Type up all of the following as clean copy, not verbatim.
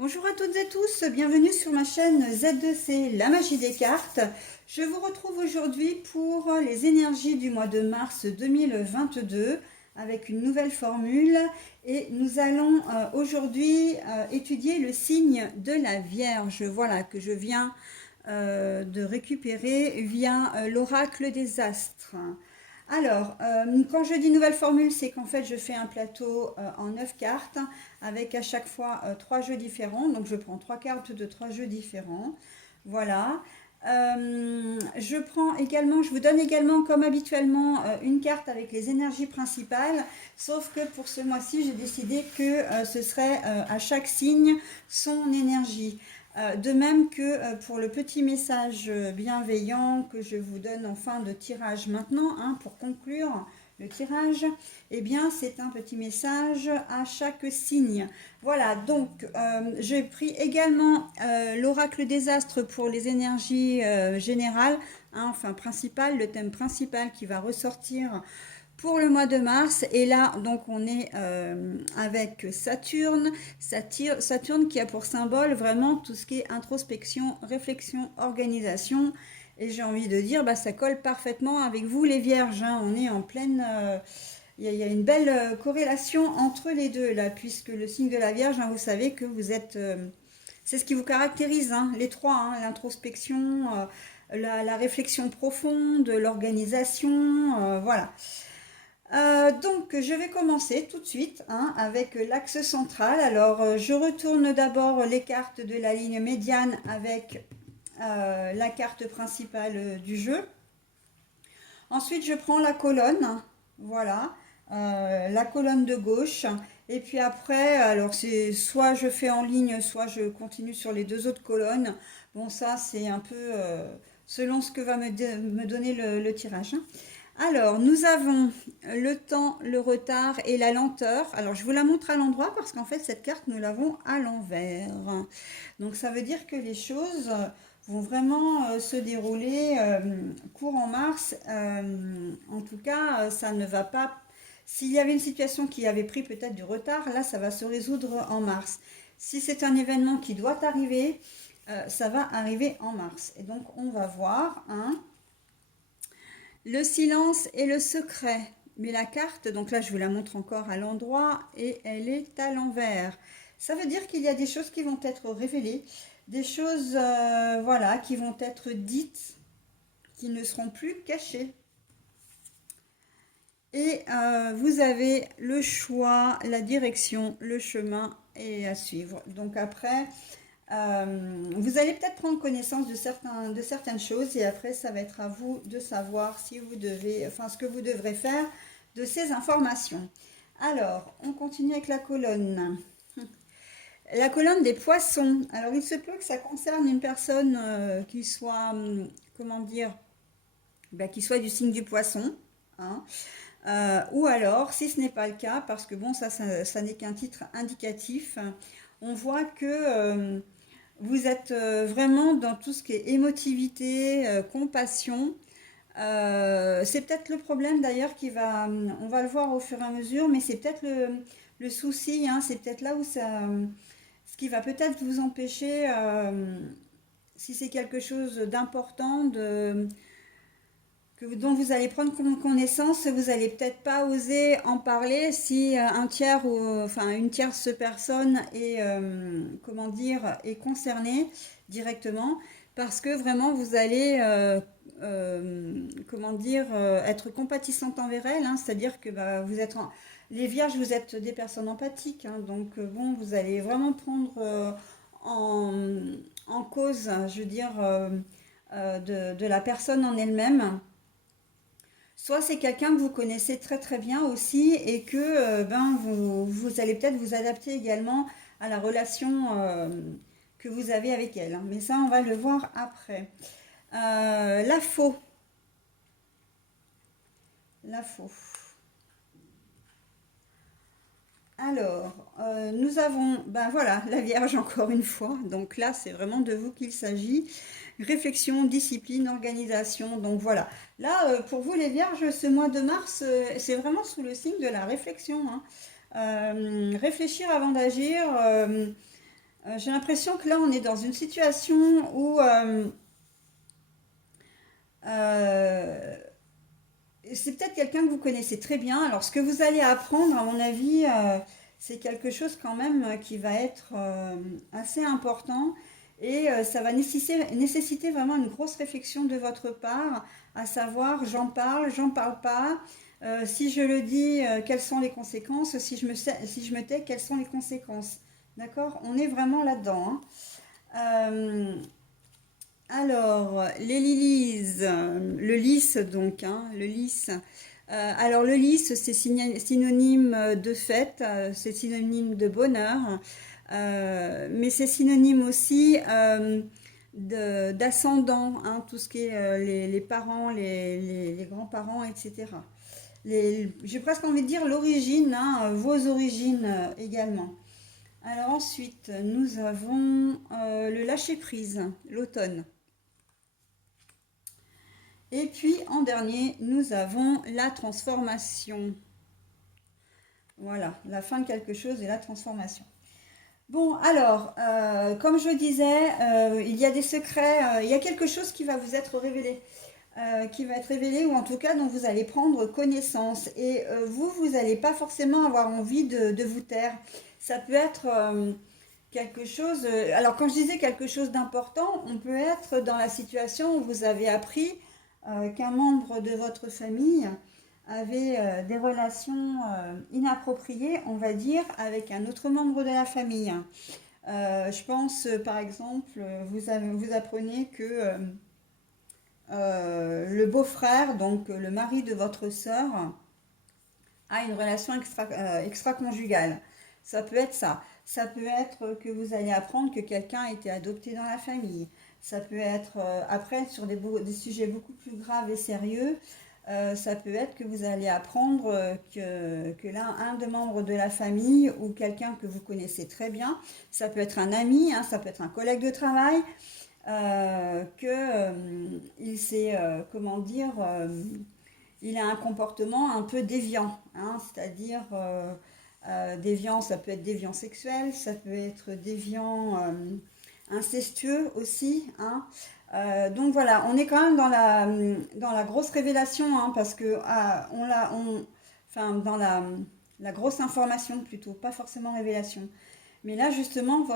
Bonjour à toutes et tous, bienvenue sur ma chaîne Z2C, la magie des cartes. Je vous retrouve aujourd'hui pour les énergies du mois de mars 2022 avec une nouvelle formule et nous allons aujourd'hui étudier le signe de la Vierge, voilà, que je viens de récupérer via l'oracle des astres. Alors, quand je dis nouvelle formule, c'est qu'en fait, je fais un plateau en 9 cartes avec à chaque fois 3 jeux différents. Donc, je prends 3 cartes de 3 jeux différents. Voilà. Je vous donne également, comme habituellement, une carte avec les énergies principales. Sauf que pour ce mois-ci, j'ai décidé que ce serait à chaque signe son énergie. De même que pour le petit message bienveillant que je vous donne en fin de tirage maintenant, hein, pour conclure le tirage, eh bien c'est un petit message à chaque signe. Voilà, donc j'ai pris également l'oracle des astres pour les énergies générales, hein, enfin principales, le thème principal qui va ressortir pour le mois de mars. Et là, donc, on est avec Saturne. Saturne qui a pour symbole vraiment tout ce qui est introspection, réflexion, organisation. Et j'ai envie de dire, bah, ça colle parfaitement avec vous, les vierges, hein. On est en pleine... Il y a une belle corrélation entre les deux, là, puisque le signe de la Vierge, hein, vous savez que vous êtes... c'est ce qui vous caractérise, hein, les trois, hein, l'introspection, la réflexion profonde, l'organisation, voilà. Donc, je vais commencer tout de suite, hein, avec l'axe central. Alors, je retourne d'abord les cartes de la ligne médiane avec la carte principale du jeu. Ensuite, je prends la colonne, voilà, la colonne de gauche. Et puis après, alors c'est soit je fais en ligne, soit je continue sur les deux autres colonnes. Bon, ça, c'est un peu selon ce que va me donner le tirage, hein. Alors, nous avons le temps, le retard et la lenteur. Alors, je vous la montre à l'endroit parce qu'en fait, cette carte, nous l'avons à l'envers. Donc, ça veut dire que les choses vont vraiment se dérouler courant mars. En tout cas, ça ne va pas... S'il y avait une situation qui avait pris peut-être du retard, là, ça va se résoudre en mars. Si c'est un événement qui doit arriver, ça va arriver en mars. Et donc, on va voir, hein, le silence et le secret. Mais la carte, donc là je vous la montre encore à l'endroit et elle est à l'envers. Ça veut dire qu'il y a des choses qui vont être révélées, des choses voilà, qui vont être dites, qui ne seront plus cachées. Et vous avez le choix, la direction, le chemin et à suivre. Donc après, vous allez peut-être prendre connaissance de certaines choses et après, ça va être à vous de savoir si vous devez, enfin, ce que vous devrez faire de ces informations. Alors, on continue avec la colonne. La colonne des poissons. Alors, il se peut que ça concerne une personne qui soit, comment dire, ben, qui soit du signe du poisson, hein. Ou alors, si ce n'est pas le cas, parce que bon, ça n'est qu'un titre indicatif, on voit que vous êtes vraiment dans tout ce qui est émotivité, compassion. C'est peut-être le problème d'ailleurs on va le voir au fur et à mesure, mais c'est peut-être le souci, hein, c'est peut-être là où ce qui va peut-être vous empêcher, si c'est quelque chose d'important, dont vous allez prendre connaissance, vous n'allez peut-être pas oser en parler si un tiers ou enfin une tierce personne est comment dire est concernée directement parce que vraiment vous allez comment dire être compatissante envers elle, hein, c'est-à-dire que bah, les vierges, vous êtes des personnes empathiques, hein, donc bon, vous allez vraiment prendre en, en cause, je veux dire, de la personne en elle-même. Soit c'est quelqu'un que vous connaissez très très bien aussi et que ben, vous allez peut-être vous adapter également à la relation que vous avez avec elle, hein. Mais ça, on va le voir après. La faux. La faux. Alors, nous avons, ben voilà, la Vierge encore une fois. Donc là, c'est vraiment de vous qu'il s'agit. Réflexion, discipline, organisation. Donc voilà. Là, pour vous les Vierges, ce mois de mars, c'est vraiment sous le signe de la réflexion, hein. Réfléchir avant d'agir. J'ai l'impression que là, on est dans une situation où euh, c'est peut-être quelqu'un que vous connaissez très bien. Alors, ce que vous allez apprendre, à mon avis, c'est quelque chose quand même qui va être assez important et ça va nécessiter vraiment une grosse réflexion de votre part, à savoir j'en parle pas. Si je le dis, quelles sont les conséquences? Si je me tais, quelles sont les conséquences? D'accord? On est vraiment là-dedans, hein. Alors, les lilies, le lys donc, hein, le lys. Alors le lys, c'est synonyme de fête, c'est synonyme de bonheur, mais c'est synonyme aussi d'ascendant, hein, tout ce qui est les parents, les grands-parents, etc. J'ai presque envie de dire l'origine, hein, vos origines également. Alors ensuite, nous avons le lâcher-prise, l'automne. Et puis en dernier, nous avons la transformation. Voilà, la fin de quelque chose et la transformation. Bon, alors, comme je disais, il y a des secrets, il y a quelque chose qui va vous être révélé, qui va être révélé ou en tout cas dont vous allez prendre connaissance. Et vous n'allez pas forcément avoir envie de vous taire. Ça peut être quelque chose, alors quand je disais quelque chose d'important, on peut être dans la situation où vous avez appris qu'un membre de votre famille avait des relations inappropriées, on va dire, avec un autre membre de la famille. Je pense, par exemple, vous apprenez que le beau-frère, donc le mari de votre sœur, a une relation extra-conjugale. Ça peut être ça. Ça peut être que vous allez apprendre que quelqu'un a été adopté dans la famille. Ça peut être, après, sur des sujets beaucoup plus graves et sérieux, ça peut être que vous allez apprendre que là, un des membres de la famille ou quelqu'un que vous connaissez très bien, ça peut être un ami, hein, ça peut être un collègue de travail, il s'est, comment dire, il a un comportement un peu déviant, hein, c'est-à-dire déviant, ça peut être déviant sexuel, ça peut être déviant incestueux aussi, hein. Donc voilà, on est quand même dans la grosse révélation, hein, parce que enfin dans la grosse information plutôt, pas forcément révélation. Mais là justement,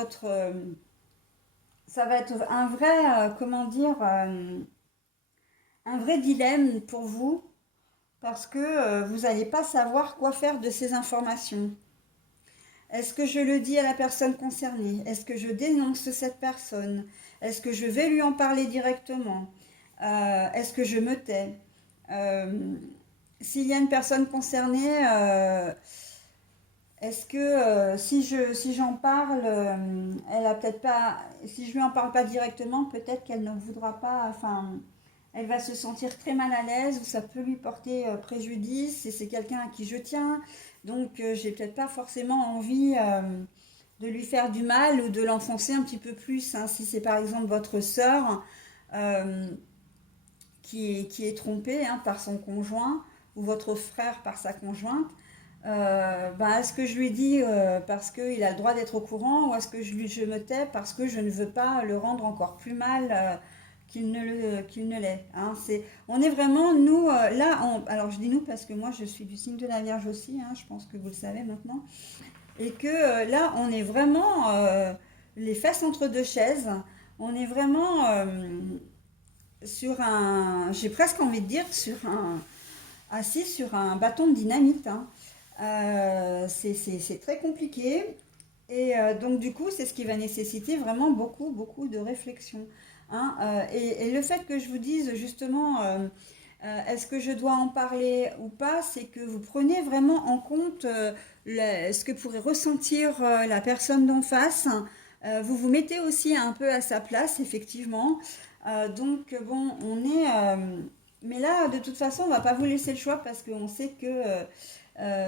ça va être un vrai, comment dire, un vrai dilemme pour vous, parce que vous n'allez pas savoir quoi faire de ces informations. Est-ce que je le dis à la personne concernée? Est-ce que je dénonce cette personne? Est-ce que je vais lui en parler directement? Est-ce que je me tais? Euh, S'il y a une personne concernée, est-ce que si j'en parle, elle a peut-être pas, si je lui en parle pas directement, peut-être qu'elle ne voudra pas, enfin, elle va se sentir très mal à l'aise ou ça peut lui porter préjudice et c'est quelqu'un à qui je tiens. Donc j'ai peut-être pas forcément envie de lui faire du mal ou de l'enfoncer un petit peu plus, hein. Si c'est par exemple votre sœur euh, qui est trompée, hein, par son conjoint ou votre frère par sa conjointe, ben, est-ce que je lui dis parce qu'il a le droit d'être au courant ou est-ce que je me tais parce que je ne veux pas le rendre encore plus mal qu'il ne l'est, hein. On est vraiment, nous, alors je dis nous parce que moi je suis du signe de la Vierge aussi, hein, je pense que vous le savez maintenant, et que là on est vraiment les fesses entre deux chaises, on est vraiment sur j'ai presque envie de dire, assis sur un bâton de dynamite, hein. C'est très compliqué. Et donc du coup, c'est ce qui va nécessiter vraiment beaucoup, beaucoup de réflexion, hein. Et le fait que je vous dise justement, est-ce que je dois en parler ou pas, c'est que vous prenez vraiment en compte ce que pourrait ressentir la personne d'en face. Vous vous mettez aussi un peu à sa place, effectivement. Donc bon, mais là, de toute façon, on va pas vous laisser le choix parce qu'on sait que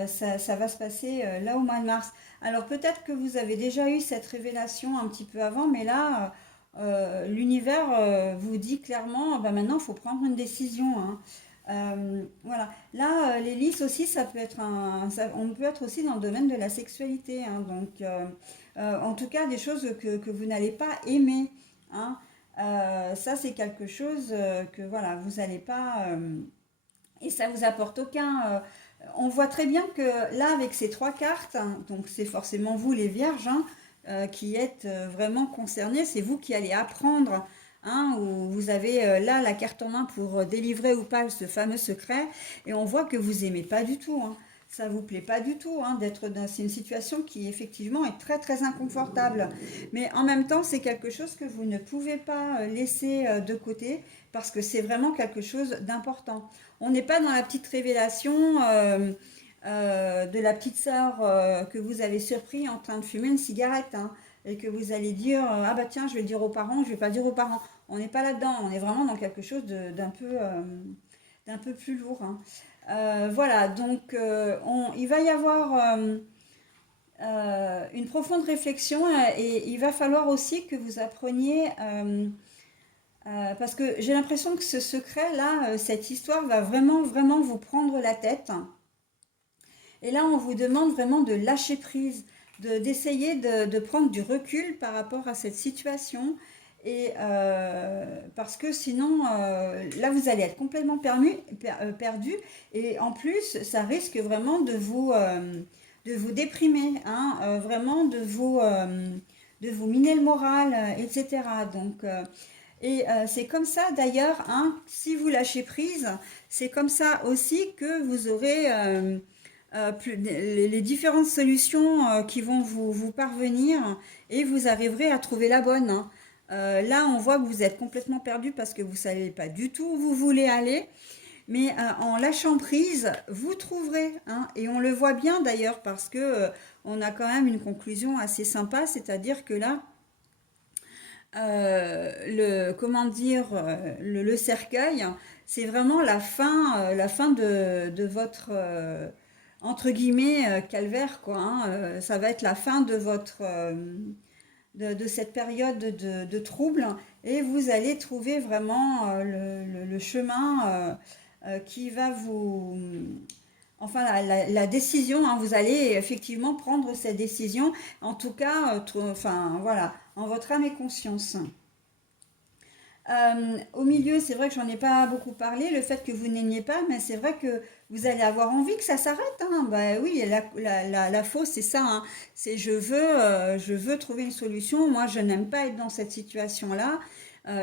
ça va se passer là au mois de mars. Alors peut-être que vous avez déjà eu cette révélation un petit peu avant, mais là, l'univers vous dit clairement, bah, maintenant, il faut prendre une décision, hein. Voilà. Là, les lys aussi, ça peut être on peut être aussi dans le domaine de la sexualité, hein. Donc, en tout cas, des choses que vous n'allez pas aimer, hein. Ça, c'est quelque chose que voilà, vous n'allez pas, et ça vous apporte aucun. On voit très bien que là, avec ces trois cartes, hein, donc c'est forcément vous les vierges, hein, qui êtes vraiment concernés. C'est vous qui allez apprendre, hein, où vous avez là la carte en main pour délivrer ou pas ce fameux secret. Et on voit que vous aimez pas du tout, hein. Ça vous plaît pas du tout, hein, d'être dans c'est une situation qui effectivement est très très inconfortable. Mais en même temps, c'est quelque chose que vous ne pouvez pas laisser de côté parce que c'est vraiment quelque chose d'important. On n'est pas dans la petite révélation de la petite sœur que vous avez surpris en train de fumer une cigarette, hein, et que vous allez dire ah bah tiens, je vais le dire aux parents, je vais pas le dire aux parents. On n'est pas là-dedans, on est vraiment dans quelque chose d'un peu plus lourd, hein. Voilà, donc il va y avoir une profonde réflexion et il va falloir aussi que vous appreniez parce que j'ai l'impression que ce secret-là, cette histoire va vraiment, vraiment vous prendre la tête. Et là, on vous demande vraiment de lâcher prise, d'essayer de prendre du recul par rapport à cette situation. Et parce que sinon, là, vous allez être complètement perdu. Et en plus, ça risque vraiment de vous déprimer, hein, vraiment de vous miner le moral, etc. Donc, c'est comme ça d'ailleurs, hein, si vous lâchez prise, c'est comme ça aussi que vous aurez les différentes solutions qui vont vous parvenir et vous arriverez à trouver la bonne, hein. Là, on voit que vous êtes complètement perdu parce que vous ne savez pas du tout où vous voulez aller. Mais en lâchant prise, vous trouverez, hein, et on le voit bien d'ailleurs parce que on a quand même une conclusion assez sympa, c'est-à-dire que là, comment dire, le cercueil, c'est vraiment la fin de votre, entre guillemets, calvaire, quoi, hein. Ça va être la fin de votre, de cette période de trouble et vous allez trouver vraiment le chemin qui va vous... Enfin, la décision, hein, vous allez effectivement prendre cette décision, en tout cas, enfin, voilà, en votre âme et conscience. Au milieu, c'est vrai que j'en ai pas beaucoup parlé, le fait que vous n'aimiez pas, mais c'est vrai que vous allez avoir envie que ça s'arrête, hein. Bah oui, la fausse, c'est ça, hein. C'est je veux trouver une solution. Moi, je n'aime pas être dans cette situation-là.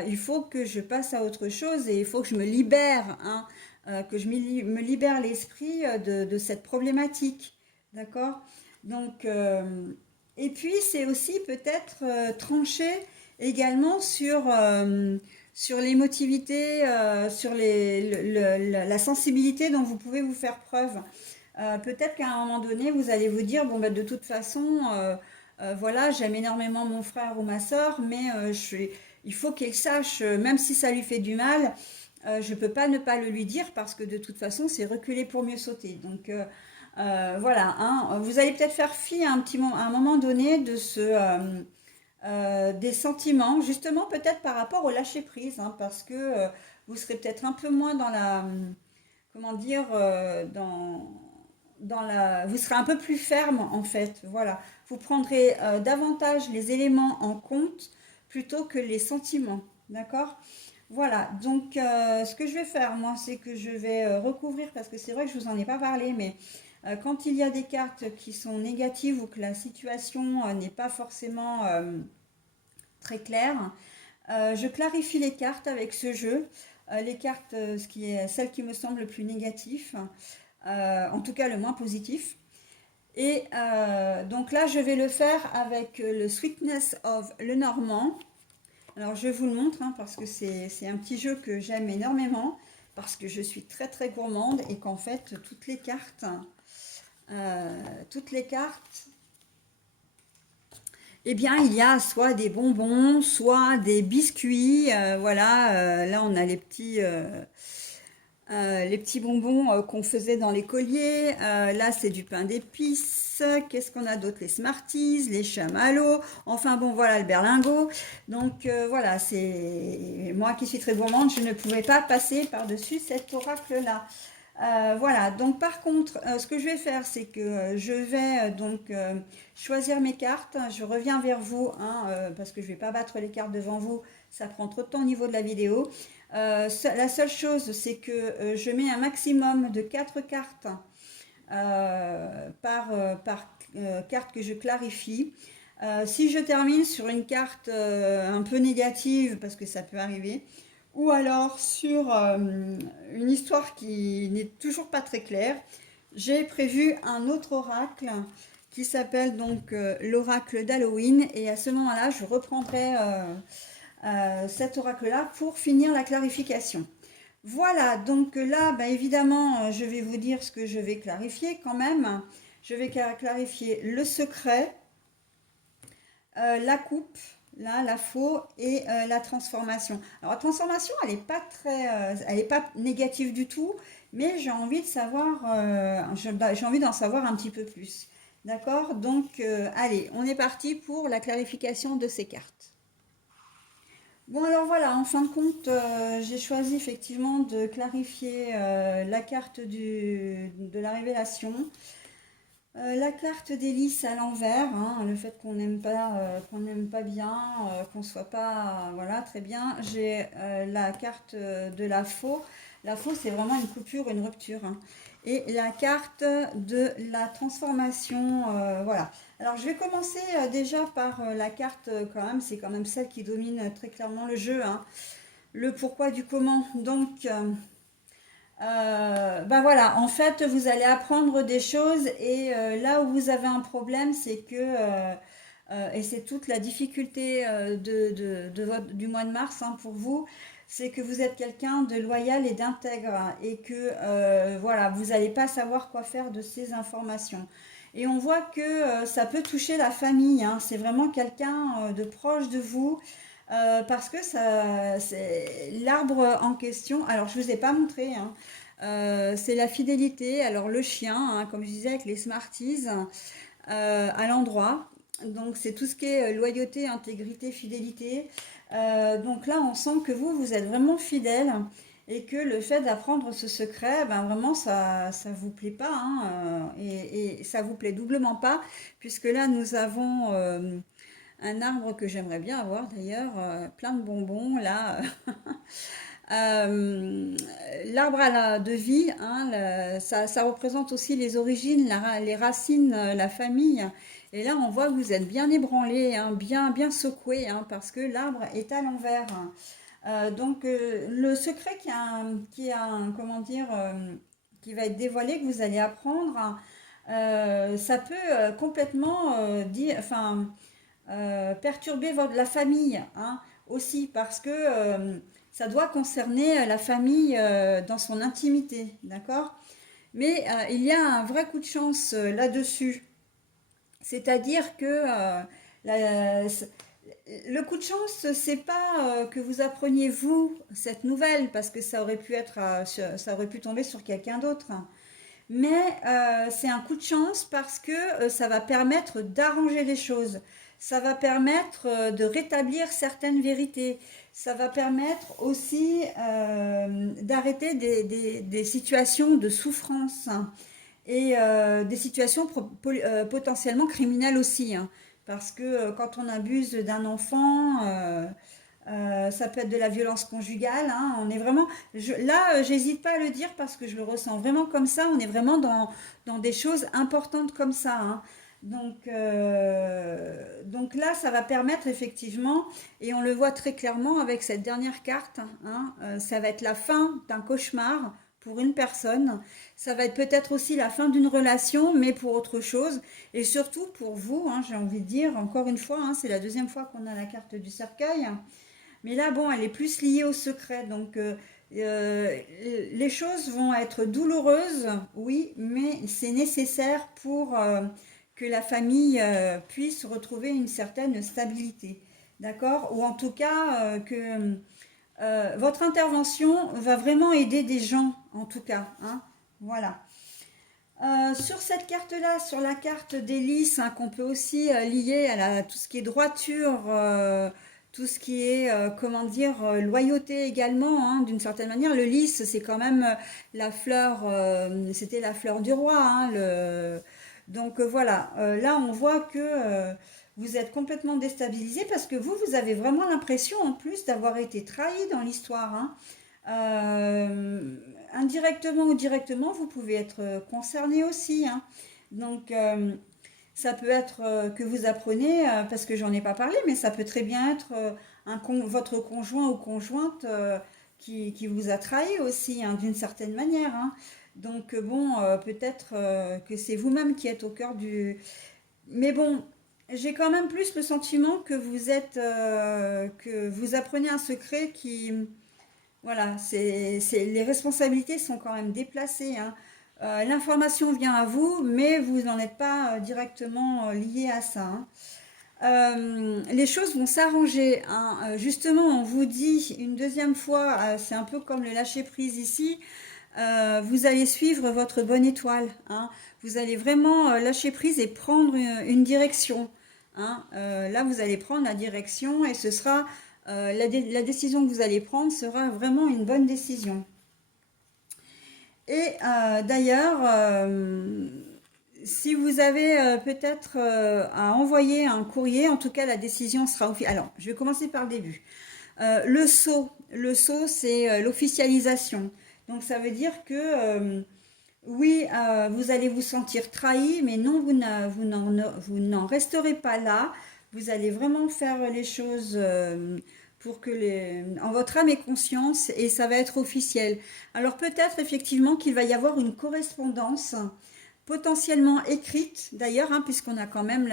Il faut que je passe à autre chose et il faut que je me libère, hein, que me libère l'esprit de cette problématique. D'accord? Donc, et puis, c'est aussi peut-être trancher également sur l'émotivité, sur la sensibilité dont vous pouvez vous faire preuve. Peut-être qu'à un moment donné, vous allez vous dire, bon, bah, de toute façon, voilà, j'aime énormément mon frère ou ma soeur, mais il faut qu'elle sache, même si ça lui fait du mal, je ne peux pas ne pas le lui dire parce que de toute façon, c'est reculer pour mieux sauter. Donc, voilà, hein, vous allez peut-être faire fi à un moment donné de des sentiments, justement peut-être par rapport au lâcher prise, hein, parce que vous serez peut-être un peu moins dans comment dire, vous serez un peu plus ferme en fait, voilà. Vous prendrez davantage les éléments en compte plutôt que les sentiments, d'accord? Voilà, donc ce que je vais faire, moi, c'est que je vais recouvrir, parce que c'est vrai que je vous en ai pas parlé, mais quand il y a des cartes qui sont négatives ou que la situation n'est pas forcément très claire, je clarifie les cartes avec ce jeu. Les cartes, ce qui est celle qui me semble le plus négatif, en tout cas le moins positif. Et donc là, je vais le faire avec le Sweetness of Lenormand. Alors je vous le montre, hein, parce que c'est un petit jeu que j'aime énormément, parce que je suis très très gourmande et qu'en fait toutes les cartes, eh bien il y a soit des bonbons, soit des biscuits, voilà, là on a les petits, les petits bonbons qu'on faisait dans les colliers. Là, c'est du pain d'épices. Qu'est-ce qu'on a d'autre? Les Smarties, les chamallows. Enfin bon, voilà le berlingot. Donc voilà, c'est moi qui suis très gourmande, je ne pouvais pas passer par-dessus cet oracle-là. Voilà, donc par contre, ce que je vais faire, c'est que je vais choisir mes cartes. Je reviens vers vous, hein, parce que je ne vais pas battre les cartes devant vous, ça prend trop de temps au niveau de la vidéo. La seule chose, c'est que je mets un maximum de 4 cartes par carte que je clarifie. Si je termine sur une carte un peu négative, parce que ça peut arriver, ou alors sur une histoire qui n'est toujours pas très claire, j'ai prévu un autre oracle qui s'appelle donc l'oracle d'Halloween, et à ce moment-là, je reprendrai cet oracle-là pour finir la clarification. Voilà, donc là, bah, évidemment, je vais vous dire ce que je vais clarifier quand même. Je vais clarifier le secret, la coupe, là, la faux, et la transformation. Alors la transformation, elle n'est pas très, elle n'est pas négative du tout, mais j'ai envie de savoir, j'ai envie d'en savoir un petit peu plus. D'accord? Donc, allez, on est parti pour la clarification de ces cartes. Bon, alors voilà, en fin de compte, j'ai choisi effectivement de clarifier la carte de la révélation. La carte des lys à l'envers, hein, le fait qu'on n'aime pas bien, qu'on soit pas, voilà, très bien. J'ai la carte de la faux. La faux, c'est vraiment une coupure, une rupture, hein. Et la carte de la transformation, voilà. Alors, je vais commencer déjà par la carte, quand même, c'est quand même celle qui domine très clairement le jeu, hein. Le pourquoi du comment. Donc, ben voilà, en fait, vous allez apprendre des choses et là où vous avez un problème, c'est que, et c'est toute la difficulté du mois de mars, hein, pour vous, c'est que vous êtes quelqu'un de loyal et d'intègre, hein, et que voilà, vous n'allez pas savoir quoi faire de ces informations. Et on voit que ça peut toucher la famille, hein, c'est vraiment quelqu'un de proche de vous. Parce que ça, c'est l'arbre en question. Alors, je ne vous ai pas montré, hein. C'est la fidélité. Alors, le chien, hein, comme je disais, avec les Smarties, à l'endroit. Donc, c'est tout ce qui est loyauté, intégrité, fidélité. Donc là, on sent que vous êtes vraiment fidèle et que le fait d'apprendre ce secret, ben vraiment, ça vous plaît pas, hein, et ça vous plaît doublement pas, puisque là, nous avons un arbre que j'aimerais bien avoir d'ailleurs, plein de bonbons là. Euh, L'arbre de vie, hein, ça représente aussi les origines, les racines, la famille. Et là, on voit que vous êtes bien ébranlé, hein, bien secoué, hein, parce que l'arbre est à l'envers. Le secret comment dire, qui va être dévoilé, que vous allez apprendre, ça peut complètement perturber la famille, hein, aussi, parce que ça doit concerner la famille dans son intimité, d'accord? Mais il y a un vrai coup de chance là-dessus. C'est-à-dire que le coup de chance, c'est pas que vous appreniez vous cette nouvelle, parce que ça aurait pu être, ça aurait pu tomber sur quelqu'un d'autre. Mais c'est un coup de chance parce que ça va permettre d'arranger les choses. Ça va permettre de rétablir certaines vérités. Ça va permettre aussi d'arrêter des situations de souffrance, hein, et des situations potentiellement criminelles aussi, hein. Parce que quand on abuse d'un enfant, ça peut être de la violence conjugale, hein. On est vraiment, là, j'hésite pas à le dire parce que je le ressens vraiment comme ça. On est vraiment dans des choses importantes comme ça, hein. Donc là, ça va permettre effectivement, et on le voit très clairement avec cette dernière carte, hein, ça va être la fin d'un cauchemar pour une personne. Ça va être peut-être aussi la fin d'une relation, mais pour autre chose. Et surtout pour vous, hein, j'ai envie de dire, encore une fois, hein, c'est la deuxième fois qu'on a la carte du cercueil. Mais là, bon, elle est plus liée au secret. Donc, les choses vont être douloureuses, oui, mais c'est nécessaire pour que la famille puisse retrouver une certaine stabilité. D'accord? Ou en tout cas, que votre intervention va vraiment aider des gens, en tout cas, hein, voilà. Sur cette carte-là, sur la carte des lys, hein, qu'on peut aussi lier à tout ce qui est droiture, tout ce qui est, comment dire, loyauté également, hein, d'une certaine manière. Le lys, c'est quand même la fleur, c'était la fleur du roi, hein, donc voilà, là on voit que vous êtes complètement déstabilisé parce que vous avez vraiment l'impression en plus d'avoir été trahi dans l'histoire, hein. Euh, Indirectement ou directement, vous pouvez être concerné aussi, hein. Donc, ça peut être que vous apprenez, parce que j'en ai pas parlé, mais ça peut très bien être votre conjoint ou conjointe qui vous a trahi aussi, hein, d'une certaine manière, hein. Donc, bon, peut-être que c'est vous-même qui êtes au cœur du... Mais bon, j'ai quand même plus le sentiment que que vous apprenez un secret qui voilà, les responsabilités sont quand même déplacées, hein. L'information vient à vous, mais vous n'en êtes pas directement lié à ça, hein. Les choses vont s'arranger, hein. Justement, on vous dit une deuxième fois, c'est un peu comme le lâcher prise ici, vous allez suivre votre bonne étoile, hein. Vous allez vraiment lâcher prise et prendre une direction, hein. Là, vous allez prendre la direction et ce sera la décision que vous allez prendre sera vraiment une bonne décision. Et d'ailleurs, si vous avez peut-être à envoyer un courrier, en tout cas la décision sera officielle. Alors, je vais commencer par le début. Le sceau, c'est l'officialisation. Donc ça veut dire que oui, vous allez vous sentir trahi, mais non, vous n'en resterez pas là. Vous allez vraiment faire les choses pour que en votre âme et conscience, et ça va être officiel. Alors peut-être effectivement qu'il va y avoir une correspondance potentiellement écrite, d'ailleurs, hein, puisqu'on a quand même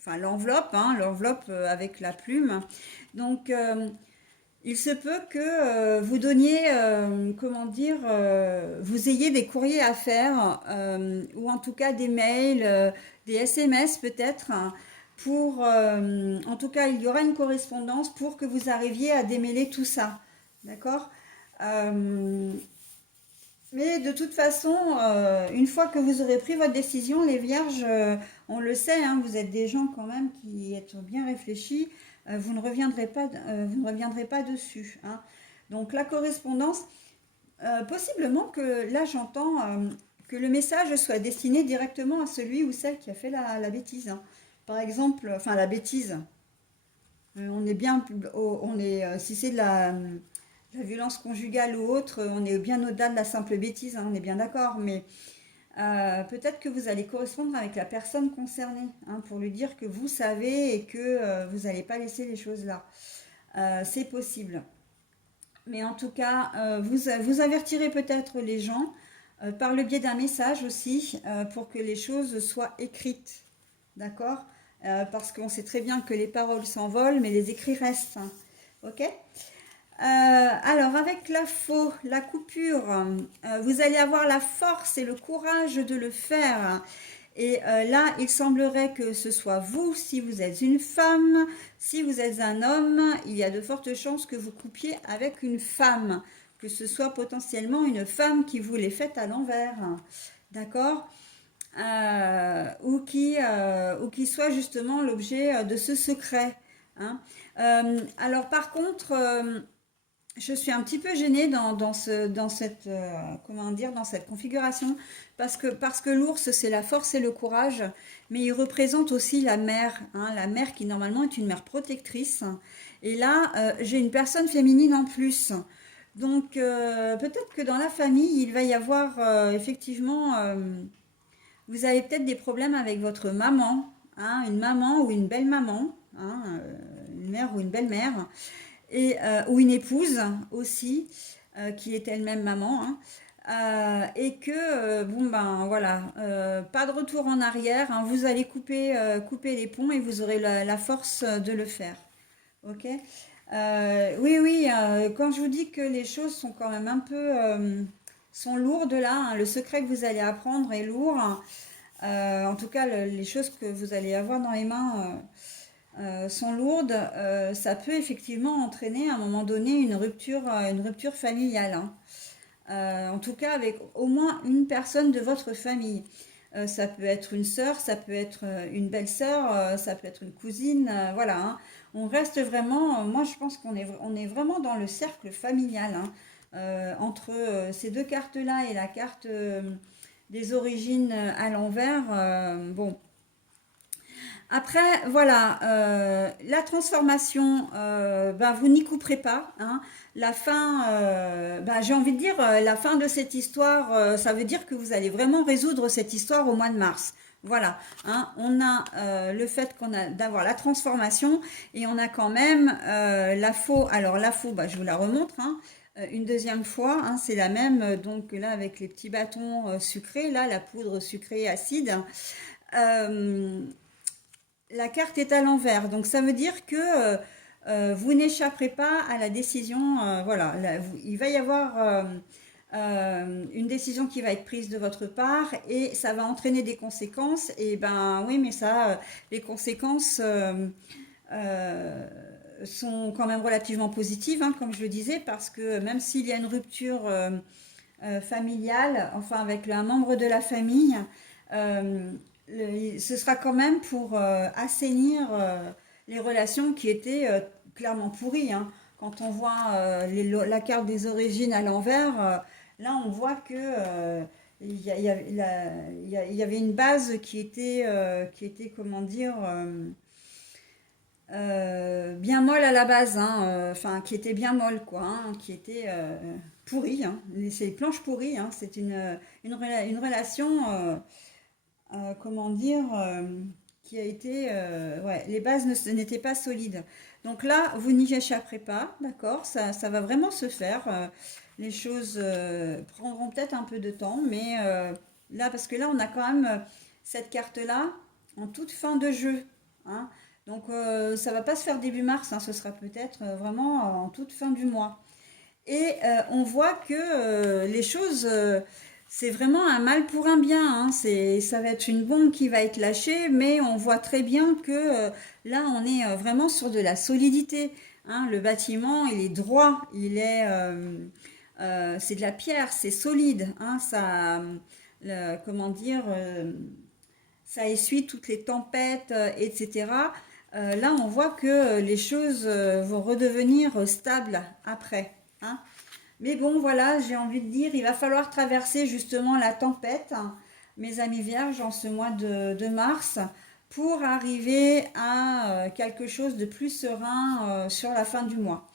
enfin, l'enveloppe, hein, l'enveloppe avec la plume. Donc il se peut que vous donniez, comment dire, vous ayez des courriers à faire, ou en tout cas des mails, des SMS peut-être, hein, pour, en tout cas, il y aura une correspondance pour que vous arriviez à démêler tout ça. D'accord? Euh, mais de toute façon, une fois que vous aurez pris votre décision, les vierges, on le sait, hein, vous êtes des gens quand même qui êtes bien réfléchis, vous ne reviendrez pas dessus, hein. Donc la correspondance, possiblement que là j'entends que le message soit destiné directement à celui ou celle qui a fait la bêtise, hein. Par exemple, enfin la bêtise, on est bien, on est, si c'est de la violence conjugale ou autre, on est bien au-delà de la simple bêtise, hein, on est bien d'accord, mais peut-être que vous allez correspondre avec la personne concernée, hein, pour lui dire que vous savez et que vous n'allez pas laisser les choses là. C'est possible. Mais en tout cas, vous avertirez peut-être les gens par le biais d'un message aussi, pour que les choses soient écrites. D'accord? Parce qu'on sait très bien que les paroles s'envolent, mais les écrits restent, hein. Ok? Alors, avec la faux, la coupure, vous allez avoir la force et le courage de le faire. Et là, il semblerait que ce soit vous, si vous êtes une femme, si vous êtes un homme, il y a de fortes chances que vous coupiez avec une femme, que ce soit potentiellement une femme qui vous l'ait faite à l'envers, d'accord? Ou qui soit justement l'objet de ce secret, hein. Alors par contre, je suis un petit peu gênée dans cette, comment dire, dans cette configuration, parce que l'ours, c'est la force et le courage, mais il représente aussi la mère, hein, la mère qui normalement est une mère protectrice. Et là, j'ai une personne féminine en plus. Donc, peut-être que dans la famille, il va y avoir effectivement, vous avez peut-être des problèmes avec votre maman, hein, une maman ou une belle-maman, hein, une mère ou une belle-mère et ou une épouse aussi qui est elle-même maman, hein. Et que bon ben voilà, pas de retour en arrière, hein, vous allez couper les ponts et vous aurez la force de le faire. Ok. Oui, oui, quand je vous dis que les choses sont quand même un peu sont lourdes là, hein, le secret que vous allez apprendre est lourd, hein. En tout cas, les choses que vous allez avoir dans les mains sont lourdes, ça peut effectivement entraîner à un moment donné une rupture familiale, hein. en tout cas avec au moins une personne de votre famille. Ça peut être une sœur, ça peut être une belle-sœur, ça peut être une cousine, voilà, hein. On reste vraiment, moi je pense on est vraiment dans le cercle familial, hein. Entre ces deux cartes-là et la carte des origines à l'envers, bon. Après, voilà, la transformation, ben, vous n'y couperez pas, hein. La fin, ben, j'ai envie de dire, la fin de cette histoire, ça veut dire que vous allez vraiment résoudre cette histoire au mois de mars. Voilà, hein, on a le fait qu'on a d'avoir la transformation et on a quand même la faux. Alors la faux, bah, je vous la remontre, hein, une deuxième fois, hein, c'est la même. Donc là avec les petits bâtons sucrés, là la poudre sucrée acide. Euh, la carte est à l'envers, donc ça veut dire que vous n'échapperez pas à la décision. Voilà, il va y avoir une décision qui va être prise de votre part et ça va entraîner des conséquences. Et ben oui, mais ça, les conséquences euh, sont quand même relativement positives, hein, comme je le disais, parce que même s'il y a une rupture familiale, enfin avec un membre de la famille, euh, ce sera quand même pour assainir les relations qui étaient clairement pourries, hein. Quand on voit la carte des origines à l'envers, là on voit que il y avait une base qui était comment dire, bien molle à la base, hein, enfin qui était bien molle quoi, hein, qui était pourrie, hein. C'est les planches pourries, hein. C'est une relation, comment dire, qui a été, ouais, les bases n'étaient pas solides. Donc là, vous n'y échapperez pas, d'accord? Ça va vraiment se faire. Les choses prendront peut-être un peu de temps, mais là, parce que là, on a quand même cette carte-là en toute fin de jeu, hein. Donc ça va pas se faire début mars, hein, ce sera peut-être vraiment en toute fin du mois. Et on voit que les choses, c'est vraiment un mal pour un bien, hein. Ça va être une bombe qui va être lâchée, mais on voit très bien que là, on est vraiment sur de la solidité, hein. Le bâtiment, il est droit, c'est de la pierre, c'est solide, hein. Comment dire, ça essuie toutes les tempêtes, etc. Là, on voit que les choses vont redevenir stables après, hein. Mais bon, voilà, j'ai envie de dire, il va falloir traverser justement la tempête, hein, mes amis vierges, en ce mois de mars, pour arriver à quelque chose de plus serein sur la fin du mois.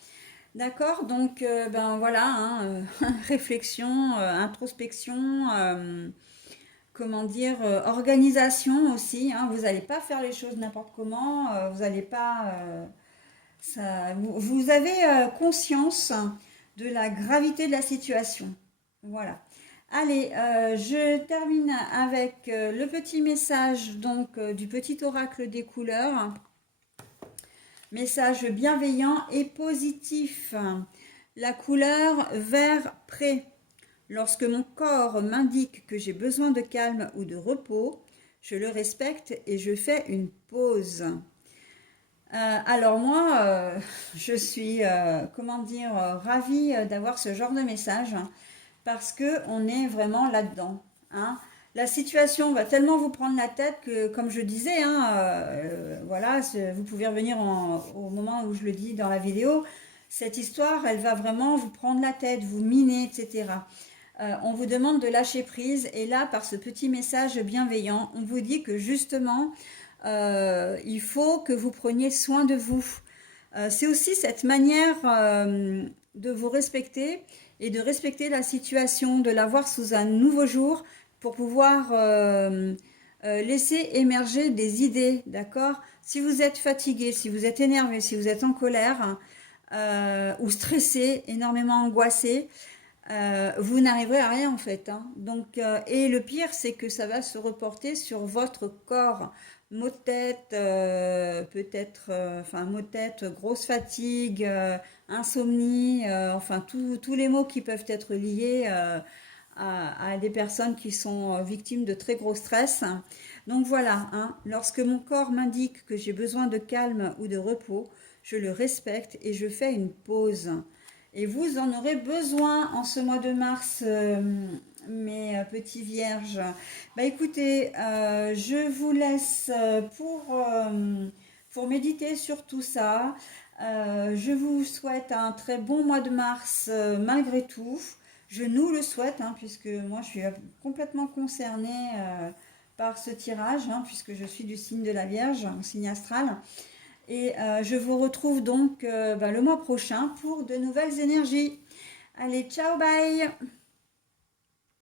D'accord, donc ben voilà, hein, réflexion, introspection, comment dire, organisation aussi, hein. Vous n'allez pas faire les choses n'importe comment, vous n'allez pas, vous avez conscience de la gravité de la situation. Voilà. Allez, je termine avec le petit message donc du petit oracle des couleurs. Message bienveillant et positif. La couleur vert pré. Lorsque mon corps m'indique que j'ai besoin de calme ou de repos, je le respecte et je fais une pause. Alors moi, je suis, comment dire, ravie d'avoir ce genre de message, hein, parce que on est vraiment là-dedans, hein. La situation va tellement vous prendre la tête que, comme je disais, hein, voilà, vous pouvez revenir au moment où je le dis dans la vidéo. Cette histoire, elle va vraiment vous prendre la tête, vous miner, etc. On vous demande de lâcher prise et là, par ce petit message bienveillant, on vous dit que justement, il faut que vous preniez soin de vous. C'est aussi cette manière de vous respecter et de respecter la situation, de la voir sous un nouveau jour pour pouvoir laisser émerger des idées, d'accord? Si vous êtes fatigué, si vous êtes énervé, si vous êtes en colère ou stressé, énormément angoissé, vous n'arriverez à rien en fait, hein. Donc, et le pire, c'est que ça va se reporter sur votre corps. Maux de tête, peut-être, enfin maux de tête, grosse fatigue, insomnie, enfin tous les maux qui peuvent être liés à des personnes qui sont victimes de très gros stress. Donc voilà, hein, lorsque mon corps m'indique que j'ai besoin de calme ou de repos, je le respecte et je fais une pause. Et vous en aurez besoin en ce mois de mars, mes petits vierges. Bah écoutez, je vous laisse pour méditer sur tout ça. Je vous souhaite un très bon mois de mars malgré tout. Je nous le souhaite, hein, puisque moi je suis complètement concernée par ce tirage, hein, puisque je suis du signe de la Vierge, un signe astral. Et je vous retrouve donc le mois prochain pour de nouvelles énergies. Allez, ciao, bye!